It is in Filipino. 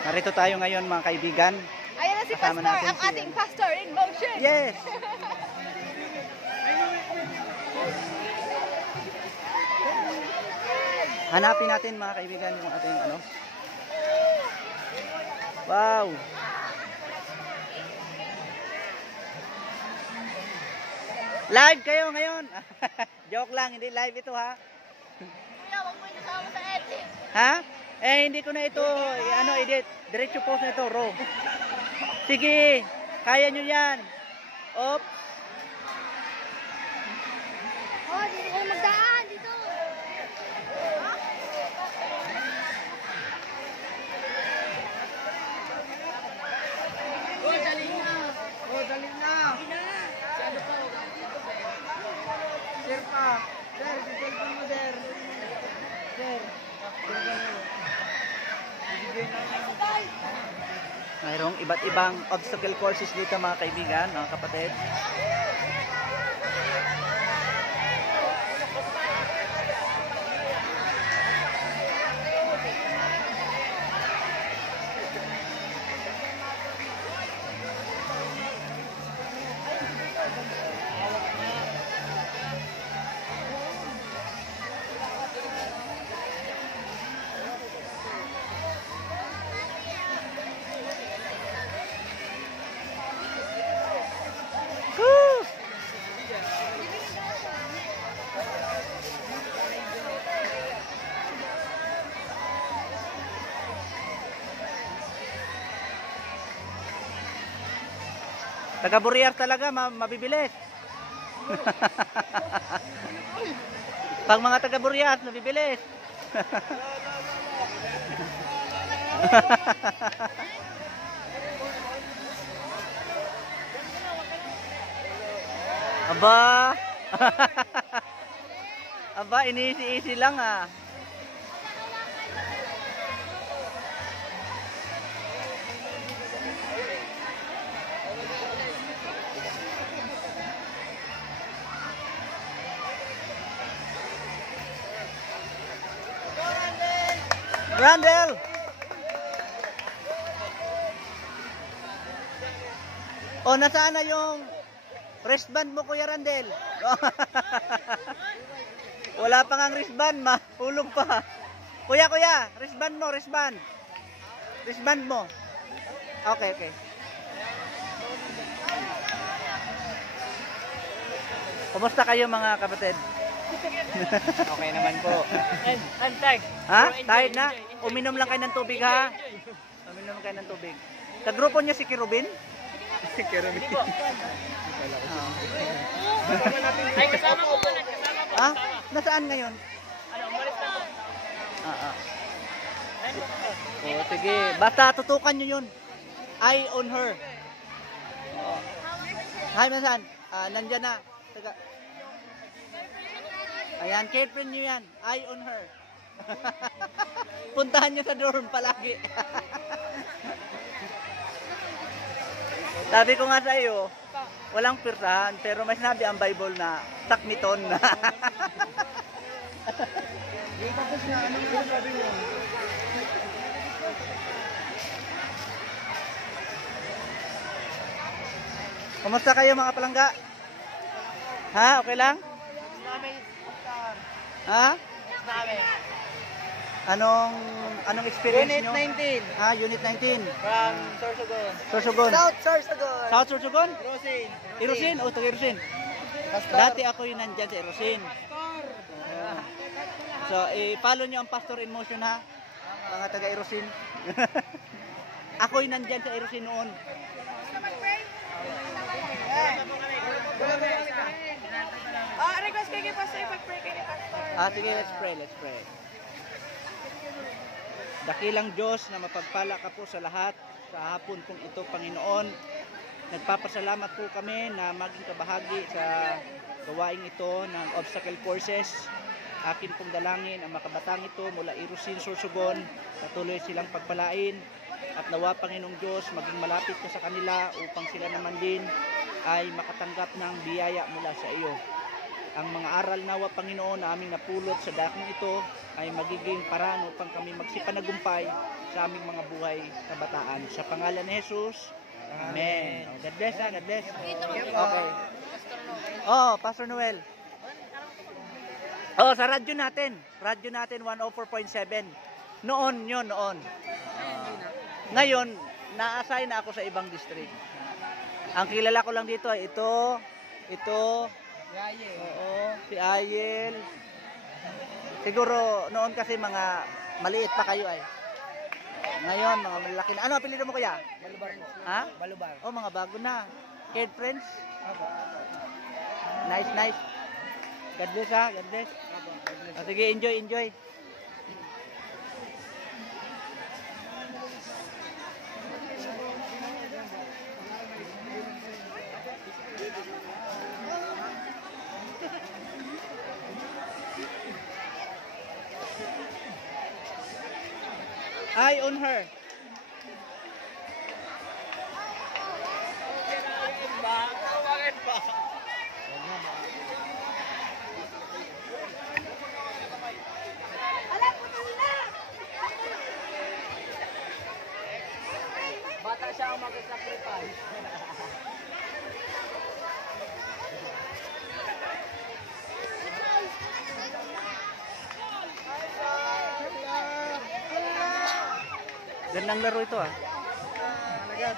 Narito tayo ngayon mga kaibigan. Ayan na si Kasama Pastor, natin ang si, ating pastor in motion. Yes! Hanapin natin mga kaibigan yung ating ano. Wow! Live kayo ngayon! Joke lang, hindi live ito ha. Kuya, wag mo isasama sa edit. Ha? Eh hindi ko na ito ano edit. Diretso post na ito, raw. Sige, kaya nyo yan. Oops. Oh, dito kayo magdaan, dito. Oh, dali na. Oh, dali na. Sir pa. Sir, si cellphone mo, sir. Sir. Mayroong iba't ibang obstacle courses dito mga kaibigan, mga kapatid. Woo! Taga-Buriar talaga, mabibilis. Pag mga taga-Buriar, mabibilis. Aba. Aba, ini-easy lang ah. Randall! O, nasaan na yung wristband mo, Kuya Randall? Wala pa ngang wristband, mahulog pa. Kuya, wristband mo, wristband. Wristband mo. Okay, okay. Kumusta kayo mga kapatid? Okay naman po. And tag. Ha? Tired na? Uminom lang kayo ng tubig ha? Uminom kayo ng tubig. Kagrupo niyo si Kirubin? Si Kerubin. Ay, kasama ko man. Kasama ko. Ha? Nasaan ngayon? Ano, umalis na ako. Ah. Oh, sige. Basta tutukan nyo yun. Eye on her. Oh. Hi, masan? Nandyan na. Taga. Ayan, girlfriend nyo yan. Eye on her. Puntahan nyo sa dorm palagi. Sabi ko nga sa iyo, walang pirsahan, pero may sinabi ang Bible na sakmiton. Tapos na, ano yung sabi mo? Kumusta kayo mga palangga? Ha? Okay lang? Ha? Anong experience Unit nyo? 19. Ha? Unit 19. From Sorsogon. Sorsogon. South Sorsogon. South Sorsogon? Rosin. Irusin? O, taga Irusin. Dati ako yung nandyan sa Irusin. So, i-follow nyo ang Pastor in Motion ha. Mga taga Irusin. Ako yung nandyan sa Irusin noon. Request kayo kay Pastor, ipag-pray kayo kay Pastor. Sige, let's pray, let's pray. Dakilang Diyos na mapagpala ka po sa lahat sa hapon pong ito, Panginoon. Nagpapasalamat po kami na maging kabahagi sa gawaing ito ng obstacle courses. Akin pong dalangin ang makabatang ito mula Irusin, Sorsogon, patuloy silang pagpalain at nawa, Panginoong Diyos, maging malapit ka sa kanila upang sila naman din ay makatanggap ng biyaya mula sa iyo. Ang mga aral nawa, Panginoon, na aming napulot sa dakong ito ay magiging paraan upang kami magsipanagumpay sa aming mga buhay kabataan. Sa pangalan ni Jesus, Amen. Oh, God bless, God bless. Okay. Oh, Pastor Noel. Oh, sa radyo natin 104.7. Noon yun, noon. Ngayon, na-assign na ako sa ibang district. Ang kilala ko lang dito ay ito, oo, si Ayel. Siguro noon kasi mga maliit pa kayo ay. Ngayon, mga malaki na. Ano apelyido mo kuya? Balubar. Ha? Balubar. Oh, mga bago na. Kid friends? Nice. God bless ha, God bless. Oh, sige, enjoy. Eye on her. Bata siya ang mag-sacrifice. Gandang laro ito ah. Talaga.